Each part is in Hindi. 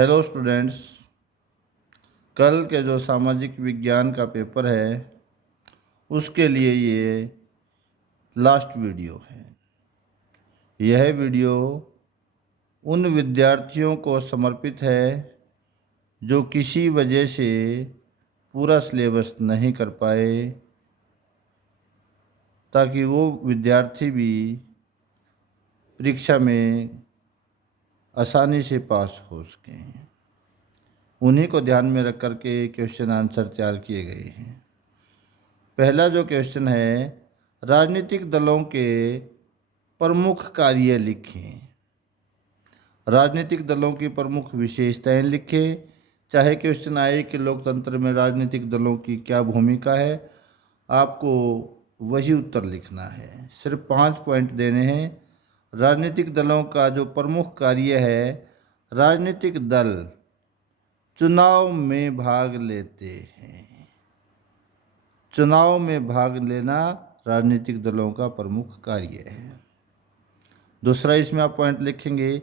Hello students. कल के जो सामाजिक विज्ञान का पेपर है उसके लिए ये लास्ट वीडियो है। यह वीडियो उन विद्यार्थियों को समर्पित है जो किसी वजह से पूरा सिलेबस नहीं कर पाए, ताकि वो विद्यार्थी भी परीक्षा में आसानी से पास हो सकें। उन्हीं को ध्यान में रख कर के क्वेश्चन आंसर तैयार किए गए हैं। पहला जो क्वेश्चन है, राजनीतिक दलों के प्रमुख कार्य लिखें। राजनीतिक दलों की प्रमुख विशेषताएं लिखें। चाहे क्वेश्चन आए कि लोकतंत्र में राजनीतिक दलों की क्या भूमिका है, आपको वही उत्तर लिखना है। सिर्फ 5 पॉइंट देने हैं। राजनीतिक दलों का जो प्रमुख कार्य है, राजनीतिक दल चुनाव में भाग लेते हैं। चुनाव में भाग लेना राजनीतिक दलों का प्रमुख कार्य है। दूसरा इसमें आप पॉइंट लिखेंगे,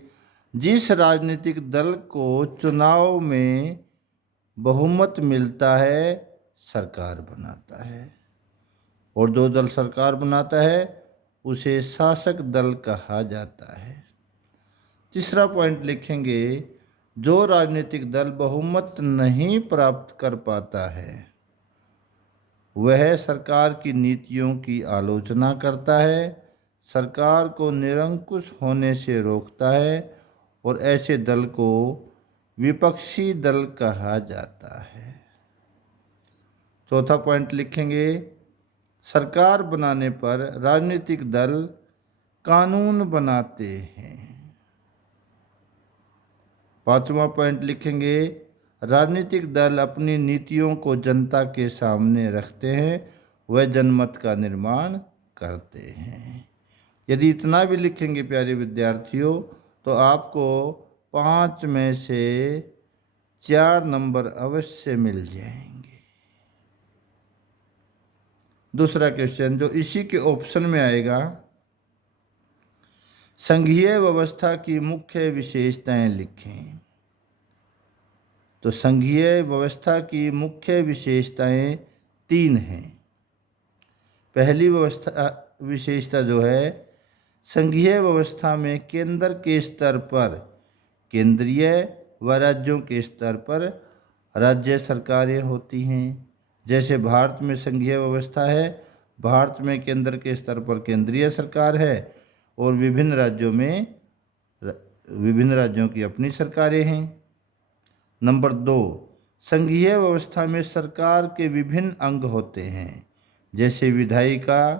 जिस राजनीतिक दल को चुनाव में बहुमत मिलता है सरकार बनाता है, और जो दल सरकार बनाता है उसे शासक दल कहा जाता है। तीसरा पॉइंट लिखेंगे, जो राजनीतिक दल बहुमत नहीं प्राप्त कर पाता है वह सरकार की नीतियों की आलोचना करता है, सरकार को निरंकुश होने से रोकता है, और ऐसे दल को विपक्षी दल कहा जाता है। चौथा पॉइंट लिखेंगे, सरकार बनाने पर राजनीतिक दल कानून बनाते हैं। पांचवा पॉइंट लिखेंगे, राजनीतिक दल अपनी नीतियों को जनता के सामने रखते हैं, वह जनमत का निर्माण करते हैं। यदि इतना भी लिखेंगे प्यारे विद्यार्थियों, तो आपको 5 में से 4 नंबर अवश्य मिल जाएंगे। दूसरा क्वेश्चन जो इसी के ऑप्शन में आएगा, संघीय व्यवस्था की मुख्य विशेषताएं लिखें। तो संघीय व्यवस्था की मुख्य विशेषताएं 3 हैं। पहली विशेषता जो है, संघीय व्यवस्था में केंद्र के स्तर पर केंद्रीय व राज्यों के स्तर पर राज्य सरकारें होती हैं। जैसे भारत में संघीय व्यवस्था है, भारत में केंद्र के स्तर पर केंद्रीय सरकार है और विभिन्न राज्यों की अपनी सरकारें हैं। नंबर 2, संघीय व्यवस्था में सरकार के विभिन्न अंग होते हैं, जैसे विधायिका,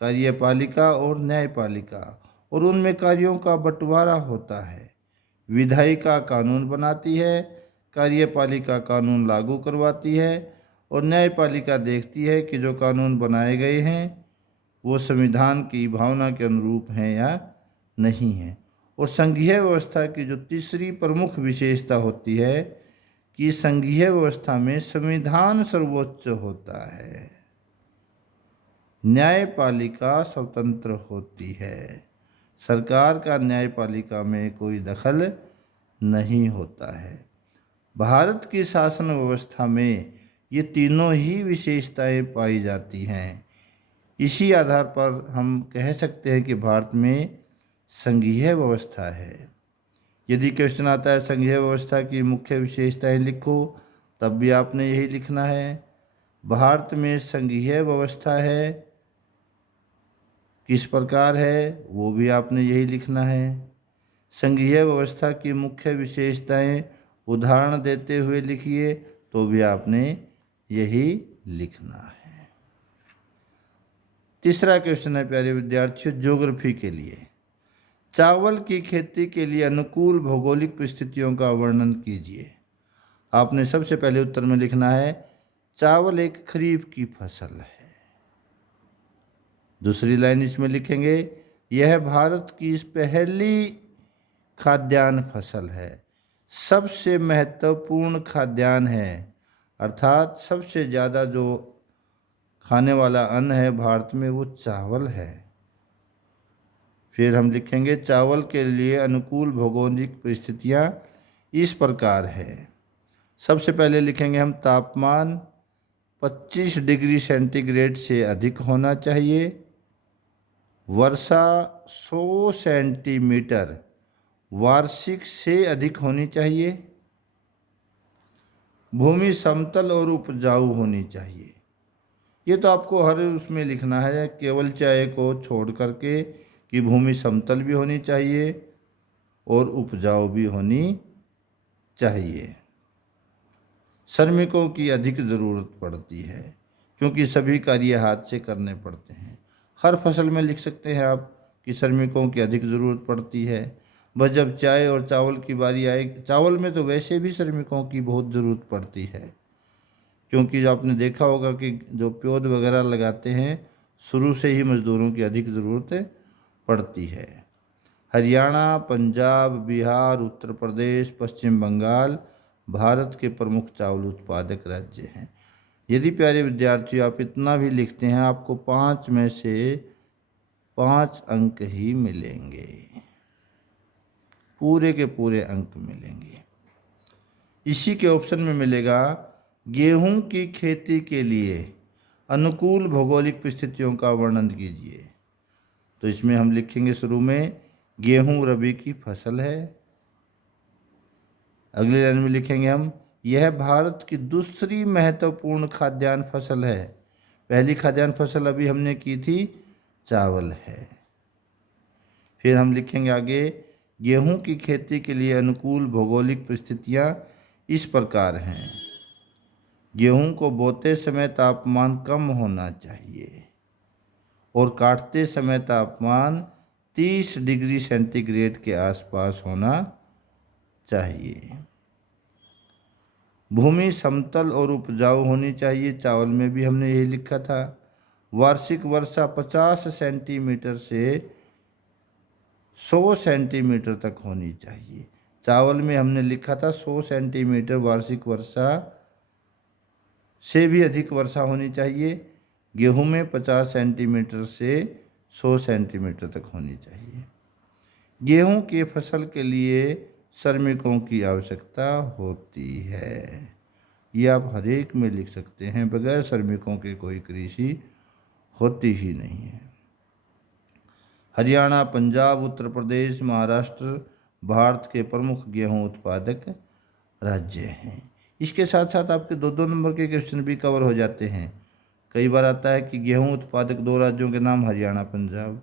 कार्यपालिका और न्यायपालिका, और उनमें कार्यों का बंटवारा होता है। विधायिका कानून बनाती है, कार्यपालिका कानून लागू करवाती है, और न्यायपालिका देखती है कि जो कानून बनाए गए हैं वो संविधान की भावना के अनुरूप हैं या नहीं हैं। और संघीय व्यवस्था की जो तीसरी प्रमुख विशेषता होती है कि संघीय व्यवस्था में संविधान सर्वोच्च होता है, न्यायपालिका स्वतंत्र होती है, सरकार का न्यायपालिका में कोई दखल नहीं होता है। भारत की शासन व्यवस्था में ये तीनों ही विशेषताएं पाई जाती हैं। इसी आधार पर हम कह सकते हैं कि भारत में संघीय व्यवस्था है। यदि क्वेश्चन आता है संघीय व्यवस्था की मुख्य विशेषताएं लिखो, तब भी आपने यही लिखना है। भारत में संघीय व्यवस्था है, किस प्रकार है वो भी आपने यही लिखना है। संघीय व्यवस्था की मुख्य विशेषताएं उदाहरण देते हुए लिखिए, तो भी आपने यही लिखना है। तीसरा क्वेश्चन है प्यारे विद्यार्थियों, ज्योग्राफी के लिए, चावल की खेती के लिए अनुकूल भौगोलिक परिस्थितियों का वर्णन कीजिए। आपने सबसे पहले उत्तर में लिखना है, चावल एक खरीफ की फसल है। दूसरी लाइन इसमें लिखेंगे, यह भारत की पहली खाद्यान्न फसल है, सबसे महत्वपूर्ण खाद्यान्न है, अर्थात सबसे ज़्यादा जो खाने वाला अन्न है भारत में वो चावल है। फिर हम लिखेंगे, चावल के लिए अनुकूल भौगोलिक परिस्थितियाँ इस प्रकार है। सबसे पहले लिखेंगे हम तापमान 25 डिग्री सेंटीग्रेड से अधिक होना चाहिए, वर्षा 100 सेंटीमीटर वार्षिक से अधिक होनी चाहिए, भूमि समतल और उपजाऊ होनी चाहिए। ये तो आपको हर उसमें लिखना है, केवल चाय को छोड़ करके कि भूमि समतल भी होनी चाहिए और उपजाऊ भी होनी चाहिए। श्रमिकों की अधिक ज़रूरत पड़ती है क्योंकि सभी कार्य हाथ से करने पड़ते हैं। हर फसल में लिख सकते हैं आप कि श्रमिकों की अधिक ज़रूरत पड़ती है। बस जब चाय और चावल की बारी आए, चावल में तो वैसे भी श्रमिकों की बहुत ज़रूरत पड़ती है, क्योंकि जो आपने देखा होगा कि जो पौध वगैरह लगाते हैं शुरू से ही मज़दूरों की अधिक ज़रूरत पड़ती है। हरियाणा, पंजाब, बिहार, उत्तर प्रदेश, पश्चिम बंगाल भारत के प्रमुख चावल उत्पादक राज्य हैं। यदि प्यारे विद्यार्थियों आप इतना भी लिखते हैं, आपको 5 में से 5 अंक ही मिलेंगे, पूरे के पूरे अंक मिलेंगे। इसी के ऑप्शन में मिलेगा गेहूं की खेती के लिए अनुकूल भौगोलिक परिस्थितियों का वर्णन कीजिए। तो इसमें हम लिखेंगे शुरू में गेहूं रबी की फसल है। अगली लाइन में लिखेंगे हम यह भारत की दूसरी महत्वपूर्ण खाद्यान्न फसल है। पहली खाद्यान्न फसल अभी हमने की थी चावल है। फिर हम लिखेंगे आगे गेहूं की खेती के लिए अनुकूल भौगोलिक परिस्थितियां इस प्रकार हैं। गेहूं को बोते समय तापमान कम होना चाहिए और काटते समय तापमान 30 डिग्री सेंटीग्रेड के आसपास होना चाहिए। भूमि समतल और उपजाऊ होनी चाहिए, चावल में भी हमने यही लिखा था। वार्षिक वर्षा 50 सेंटीमीटर से 100 सेंटीमीटर तक होनी चाहिए। चावल में हमने लिखा था 100 सेंटीमीटर वार्षिक वर्षा से भी अधिक वर्षा होनी चाहिए। गेहूं में 50 सेंटीमीटर से 100 सेंटीमीटर तक होनी चाहिए। गेहूं की फसल के लिए श्रमिकों की आवश्यकता होती है। ये आप हर एक में लिख सकते हैं, बगैर श्रमिकों के कोई कृषि होती ही नहीं है। हरियाणा, पंजाब, उत्तर प्रदेश, महाराष्ट्र भारत के प्रमुख गेहूं उत्पादक राज्य हैं। इसके साथ साथ आपके 2-2 नंबर के क्वेश्चन भी कवर हो जाते हैं। कई बार आता है कि गेहूं उत्पादक 2 राज्यों के नाम हरियाणा, पंजाब,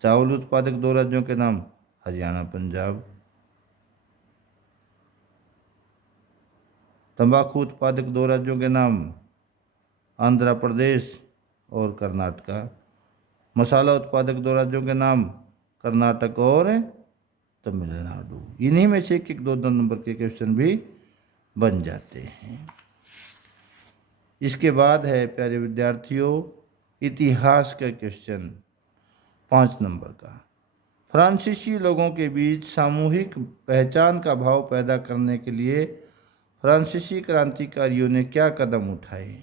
चावल उत्पादक 2 राज्यों के नाम हरियाणा, पंजाब, तंबाकू उत्पादक 2 राज्यों के नाम आंध्र प्रदेश और कर्नाटका, मसाला उत्पादक 2 राज्यों के नाम कर्नाटक और तमिलनाडु। इन्हीं में से एक 2-2 नंबर के क्वेश्चन भी बन जाते हैं। इसके बाद है प्यारे विद्यार्थियों इतिहास का क्वेश्चन 5 नंबर का। फ्रांसीसी लोगों के बीच सामूहिक पहचान का भाव पैदा करने के लिए फ्रांसीसी क्रांतिकारियों ने क्या कदम उठाए?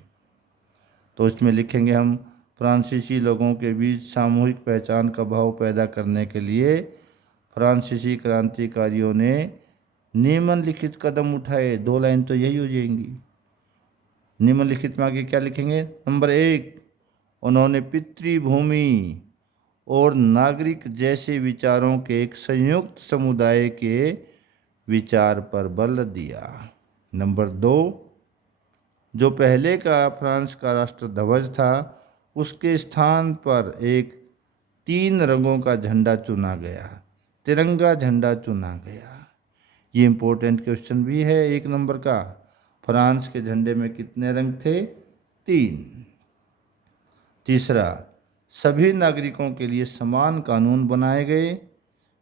तो इसमें लिखेंगे हम फ्रांसीसी लोगों के बीच सामूहिक पहचान का भाव पैदा करने के लिए फ्रांसीसी क्रांतिकारियों ने निम्नलिखित कदम उठाए। 2 लाइन तो यही हो जाएंगी। निम्नलिखित में आगे क्या लिखेंगे? नंबर 1, उन्होंने पितृभूमि और नागरिक जैसे विचारों के एक संयुक्त समुदाय के विचार पर बल दिया। नंबर 2, जो पहले का फ्रांस का राष्ट्र ध्वज था उसके स्थान पर एक 3 रंगों का झंडा चुना गया, तिरंगा झंडा चुना गया। ये इम्पोर्टेंट क्वेश्चन भी है 1 नंबर का। फ्रांस के झंडे में कितने रंग थे? 3। तीसरा, सभी नागरिकों के लिए समान कानून बनाए गए।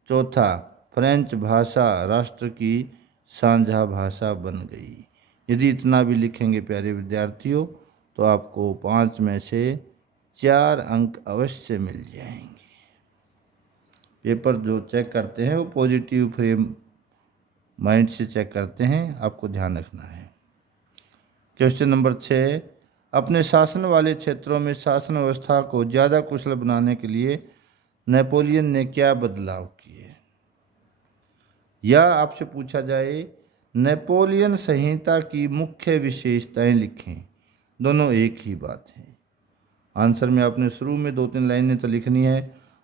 चौथा, फ्रेंच भाषा राष्ट्र की साझा भाषा बन गई। यदि इतना भी लिखेंगे प्यारे विद्यार्थियों तो आपको 5 में से 4 अंक अवश्य मिल जाएंगे। पेपर जो चेक करते हैं वो पॉजिटिव फ्रेम माइंड से चेक करते हैं, आपको ध्यान रखना है। क्वेश्चन नंबर 6, अपने शासन वाले क्षेत्रों में शासन व्यवस्था को ज़्यादा कुशल बनाने के लिए नेपोलियन ने क्या बदलाव किए? या आपसे पूछा जाए नेपोलियन संहिता की मुख्य विशेषताएं लिखें। दोनों एक ही बात है। आंसर में आपने शुरू में 2-3 लाइनें तो लिखनी है।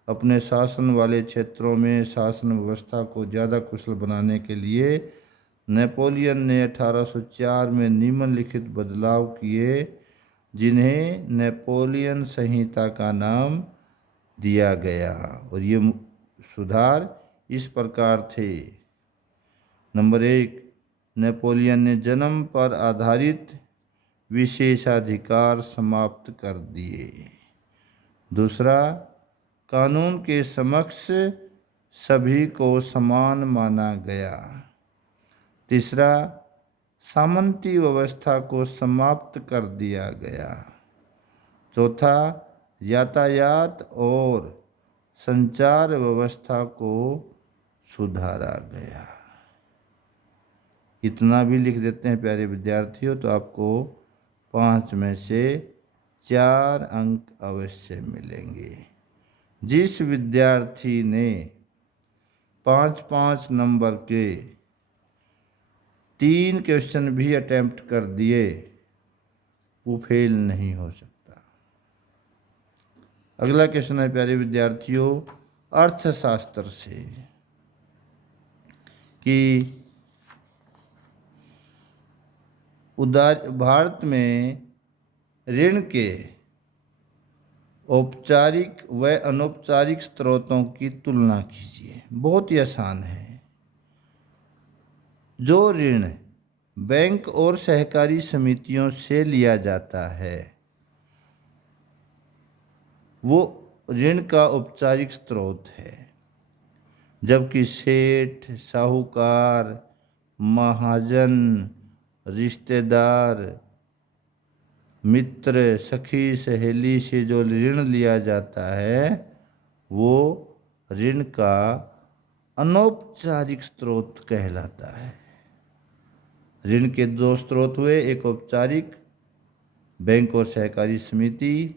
अपने शासन वाले क्षेत्रों में शासन व्यवस्था को ज़्यादा कुशल बनाने के लिए नेपोलियन ने 1804 में निम्नलिखित बदलाव किए, जिन्हें नेपोलियन संहिता का नाम दिया गया। और ये सुधार इस प्रकार थे। नंबर 1, नेपोलियन ने जन्म पर आधारित विशेषाधिकार समाप्त कर दिए। दूसरा, कानून के समक्ष सभी को समान माना गया। तीसरा, सामंती व्यवस्था को समाप्त कर दिया गया। चौथा, यातायात और संचार व्यवस्था को सुधारा गया। इतना भी लिख देते हैं प्यारे विद्यार्थियों, तो आपको 5 में से 4 अंक अवश्य मिलेंगे। जिस विद्यार्थी ने 5-5 नंबर के 3 क्वेश्चन भी अटेम्प्ट कर दिए, वो फेल नहीं हो सकता। अगला क्वेश्चन है प्यारे विद्यार्थियों अर्थशास्त्र से, कि भारत में ऋण के औपचारिक व अनौपचारिक स्रोतों की तुलना कीजिए। बहुत ही आसान है। जो ऋण बैंक और सहकारी समितियों से लिया जाता है, वो ऋण का औपचारिक स्रोत है, जबकि सेठ, साहूकार, महाजन, रिश्तेदार, मित्र, सखी, सहेली से जो ऋण लिया जाता है, वो ऋण का अनौपचारिक स्रोत कहलाता है। ऋण के 2 स्रोत हुए, एक औपचारिक बैंक और सहकारी समिति,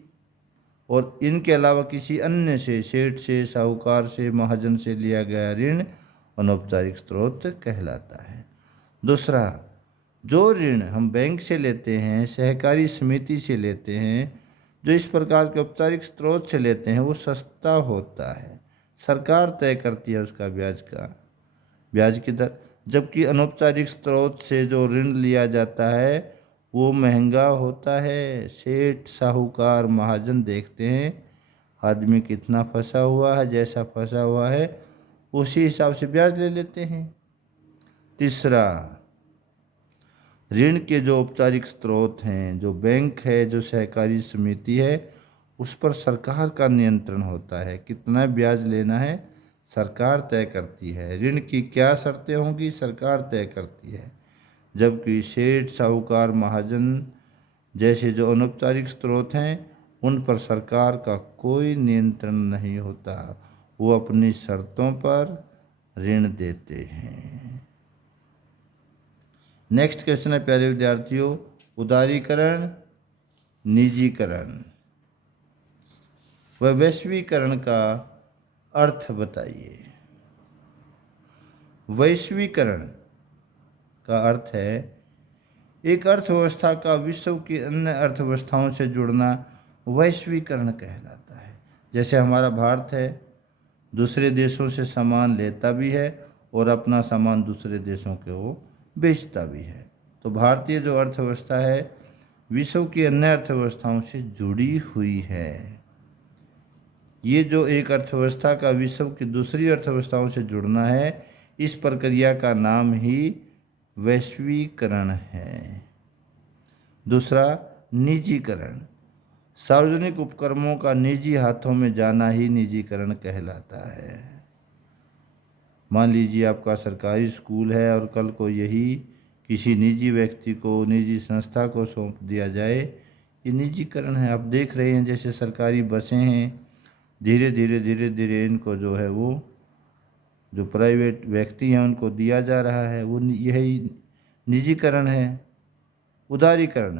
और इनके अलावा किसी अन्य से, सेठ से, साहूकार से, महाजन से लिया गया ऋण अनौपचारिक स्रोत कहलाता है। दूसरा, जो ऋण हम बैंक से लेते हैं, सहकारी समिति से लेते हैं, जो इस प्रकार के औपचारिक स्रोत से लेते हैं, वो सस्ता होता है। सरकार तय करती है उसका ब्याज की दर, जबकि अनौपचारिक स्रोत से जो ऋण लिया जाता है वो महंगा होता है। सेठ, साहूकार, महाजन देखते हैं आदमी कितना फंसा हुआ है, जैसा फंसा हुआ है उसी हिसाब से ब्याज ले लेते हैं। तीसरा, ऋण के जो औपचारिक स्रोत हैं, जो बैंक है, जो सहकारी समिति है, उस पर सरकार का नियंत्रण होता है। कितना ब्याज लेना है सरकार तय करती है। ऋण की क्या शर्तें होंगी सरकार तय करती है। जबकि सेठ, साहूकार, महाजन जैसे जो अनौपचारिक स्रोत हैं, उन पर सरकार का कोई नियंत्रण नहीं होता, वो अपनी शर्तों पर ऋण देते हैं। नेक्स्ट क्वेश्चन है प्यारे विद्यार्थियों उदारीकरण, निजीकरण व वैश्वीकरण का अर्थ बताइए। वैश्वीकरण का अर्थ है एक अर्थव्यवस्था का विश्व की अन्य अर्थव्यवस्थाओं से जुड़ना वैश्वीकरण कहलाता है। जैसे हमारा भारत है, दूसरे देशों से सामान लेता भी है और अपना सामान दूसरे देशों को बेचता भी है। तो भारतीय जो अर्थव्यवस्था है विश्व की अन्य अर्थव्यवस्थाओं से जुड़ी हुई है। ये जो एक अर्थव्यवस्था का विश्व की दूसरी अर्थव्यवस्थाओं से जुड़ना है, इस प्रक्रिया का नाम ही वैश्वीकरण है। दूसरा, निजीकरण। सार्वजनिक उपक्रमों का निजी हाथों में जाना ही निजीकरण कहलाता है। मान लीजिए आपका सरकारी स्कूल है और कल को यही किसी निजी व्यक्ति को, निजी संस्था को सौंप दिया जाए, ये निजीकरण है। आप देख रहे हैं जैसे सरकारी बसें हैं, धीरे धीरे इनको जो है वो जो प्राइवेट व्यक्ति हैं उनको दिया जा रहा है, वो यही निजीकरण है। उदारीकरण,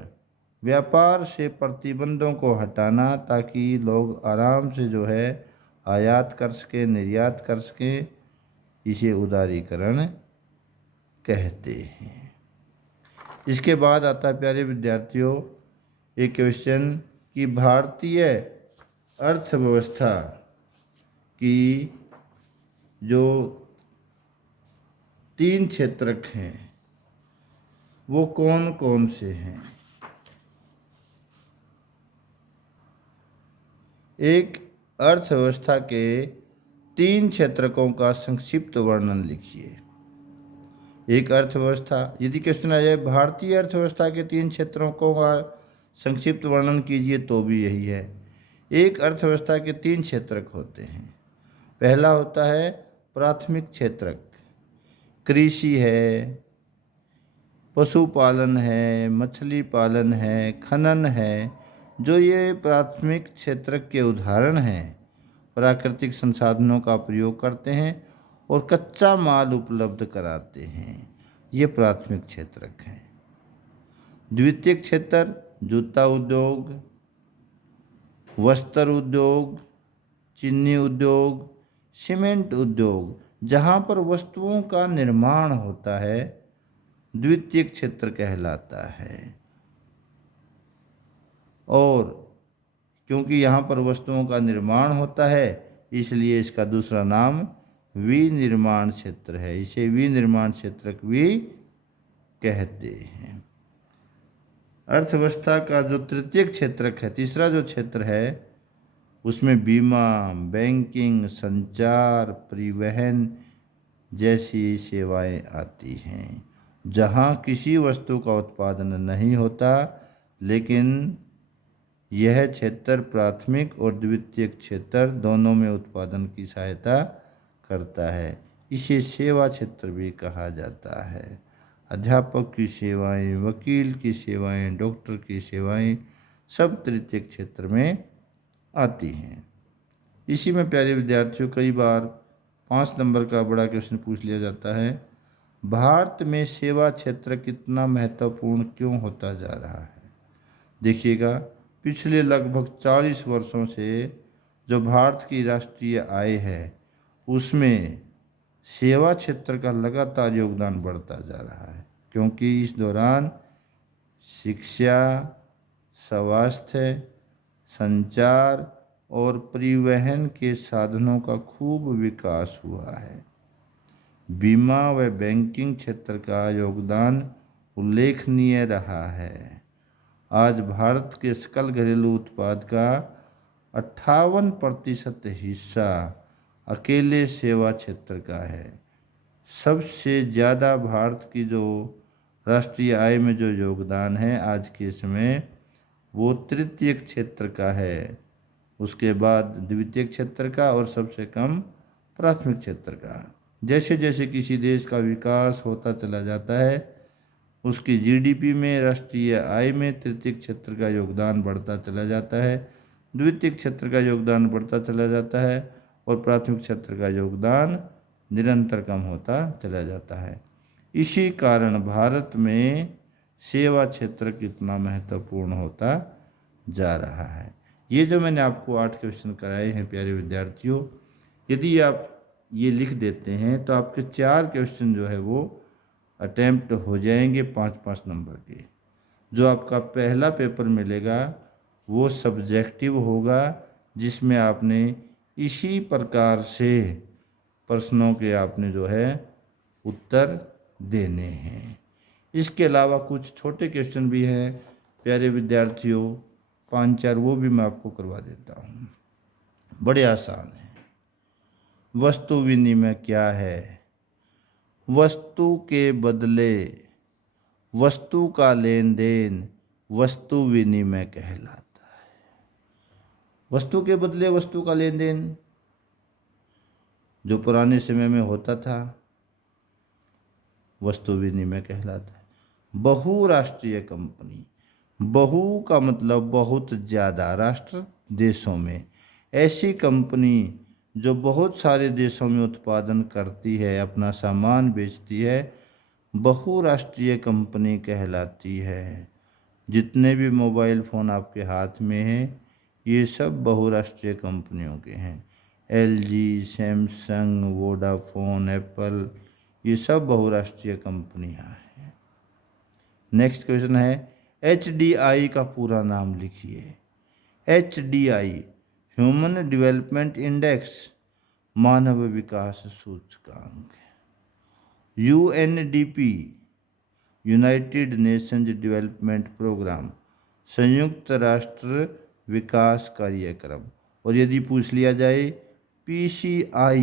व्यापार से प्रतिबंधों को हटाना ताकि लोग आराम से जो है आयात कर सकें, निर्यात कर सकें, इसे उदारीकरण कहते हैं। इसके बाद आता है प्यारे विद्यार्थियों एक क्वेश्चन कि भारतीय अर्थव्यवस्था की जो 3 क्षेत्रक हैं वो कौन कौन से हैं। एक अर्थव्यवस्था के 3 क्षेत्रकों का संक्षिप्त वर्णन लिखिए। एक अर्थव्यवस्था, यदि क्वेश्चन आ जाए भारतीय अर्थव्यवस्था के 3 क्षेत्रों का संक्षिप्त वर्णन कीजिए तो भी यही है। एक अर्थव्यवस्था के 3 क्षेत्रक होते हैं। पहला होता है प्राथमिक क्षेत्रक, कृषि है, पशुपालन है, मछली पालन है, खनन है, जो ये प्राथमिक क्षेत्रक के उदाहरण हैं। प्राकृतिक संसाधनों का प्रयोग करते हैं और कच्चा माल उपलब्ध कराते हैं, ये प्राथमिक क्षेत्रक हैं। द्वितीयक क्षेत्र जूता उद्योग, वस्त्र उद्योग, चीनी उद्योग, सीमेंट उद्योग, जहाँ पर वस्तुओं का निर्माण होता है, द्वितीयक क्षेत्र कहलाता है। और क्योंकि यहाँ पर वस्तुओं का निर्माण होता है इसलिए इसका दूसरा नाम विनिर्माण क्षेत्र है। इसे विनिर्माण क्षेत्रक भी कहते हैं। अर्थव्यवस्था का जो तृतीयक क्षेत्रक है, तीसरा जो क्षेत्र है, उसमें बीमा, बैंकिंग, संचार, परिवहन जैसी सेवाएं आती हैं, जहां किसी वस्तु का उत्पादन नहीं होता, लेकिन यह क्षेत्र प्राथमिक और द्वितीयक क्षेत्र दोनों में उत्पादन की सहायता करता है। इसे सेवा क्षेत्र भी कहा जाता है। अध्यापक की सेवाएं, वकील की सेवाएं, डॉक्टर की सेवाएं सब तृतीयक क्षेत्र में आती हैं। इसी में प्यारे विद्यार्थियों कई बार 5 नंबर का बड़ा क्वेश्चन पूछ लिया जाता है, भारत में सेवा क्षेत्र कितना महत्वपूर्ण क्यों होता जा रहा है। देखिएगा, पिछले लगभग 40 वर्षों से जो भारत की राष्ट्रीय आय है उसमें सेवा क्षेत्र का लगातार योगदान बढ़ता जा रहा है, क्योंकि इस दौरान शिक्षा, स्वास्थ्य, संचार और परिवहन के साधनों का खूब विकास हुआ है। बीमा व बैंकिंग क्षेत्र का योगदान उल्लेखनीय रहा है। आज भारत के सकल घरेलू उत्पाद का 58% हिस्सा अकेले सेवा क्षेत्र का है। सबसे ज़्यादा भारत की जो राष्ट्रीय आय में जो योगदान है आज के समय वो तृतीयक क्षेत्र का है, उसके बाद द्वितीयक क्षेत्र का और सबसे कम प्राथमिक क्षेत्र का। जैसे जैसे किसी देश का विकास होता चला जाता है उसकी जीडीपी में, राष्ट्रीय आय में तृतीयक क्षेत्र का योगदान बढ़ता चला जाता है, द्वितीयक क्षेत्र का योगदान बढ़ता चला जाता है और प्राथमिक क्षेत्र का योगदान निरंतर कम होता चला जाता है। इसी कारण भारत में सेवा क्षेत्र कितना महत्वपूर्ण होता जा रहा है। ये जो मैंने आपको 8 क्वेश्चन कराए हैं प्यारे विद्यार्थियों, यदि आप ये लिख देते हैं तो आपके 4 क्वेश्चन जो है वो अटेम्प्ट हो जाएंगे 5-5 नंबर के। जो आपका पहला पेपर मिलेगा वो सब्जेक्टिव होगा, जिसमें आपने इसी प्रकार से प्रश्नों के आपने जो है उत्तर देने हैं। इसके अलावा कुछ छोटे क्वेश्चन भी हैं प्यारे विद्यार्थियों, 5-4 वो भी मैं आपको करवा देता हूँ। बड़े आसान है। वस्तु विनिमय क्या है? वस्तु के बदले वस्तु का लेन देन वस्तु विनिमय कहलाता है। वस्तु के बदले वस्तु का लेन देन जो पुराने समय में होता था वस्तु विनिमय कहलाता है। बहुराष्ट्रीय कंपनी, बहु का मतलब बहुत ज़्यादा, राष्ट्र देशों में ऐसी कंपनी जो बहुत सारे देशों में उत्पादन करती है, अपना सामान बेचती है, बहुराष्ट्रीय कंपनी कहलाती है। जितने भी मोबाइल फ़ोन आपके हाथ में हैं ये सब बहुराष्ट्रीय कंपनियों के हैं। एलजी, सैमसंग, वोडाफोन, एप्पल, ये सब बहुराष्ट्रीय कंपनियां हैं। नेक्स्ट क्वेश्चन है HDI का पूरा नाम लिखिए। HDI ह्यूमन डेवलपमेंट इंडेक्स, मानव विकास सूचकांक। UNDP United Nations Development Programme, संयुक्त राष्ट्र विकास कार्यक्रम। और यदि पूछ लिया जाए PCI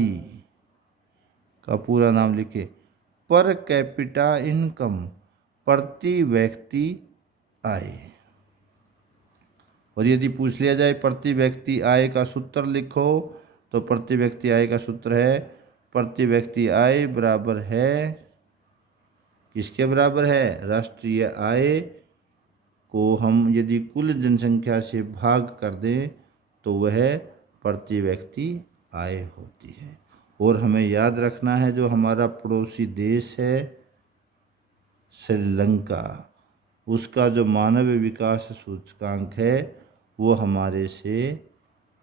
का पूरा नाम लिखे, पर कैपिटा इनकम, प्रति व्यक्ति आय। और यदि पूछ लिया जाए प्रति व्यक्ति आय का सूत्र लिखो, तो प्रति व्यक्ति आय का सूत्र है प्रति व्यक्ति आय बराबर है, किसके बराबर है? राष्ट्रीय आय को हम यदि कुल जनसंख्या से भाग कर दें तो वह प्रति व्यक्ति आय होती है। और हमें याद रखना है जो हमारा पड़ोसी देश है श्रीलंका, उसका जो मानव विकास सूचकांक है वो हमारे से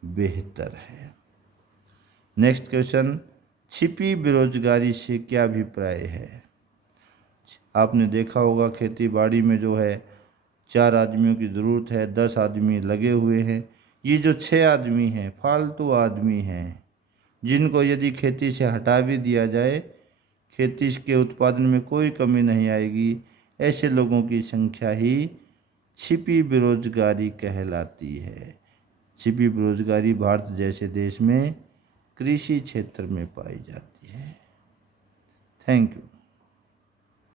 बेहतर है। नेक्स्ट क्वेश्चन, छिपी बेरोजगारी से क्या अभिप्राय है? आपने देखा होगा खेती बाड़ी में जो है 4 आदमियों की ज़रूरत है, 10 आदमी लगे हुए हैं। ये जो 6 आदमी हैं फालतू आदमी हैं, जिनको यदि खेती से हटा भी दिया जाए, खेती के उत्पादन में कोई कमी नहीं आएगी। ऐसे लोगों की संख्या ही छिपी बेरोजगारी कहलाती है। छिपी बेरोजगारी भारत जैसे देश में कृषि क्षेत्र में पाई जाती है। Thank you.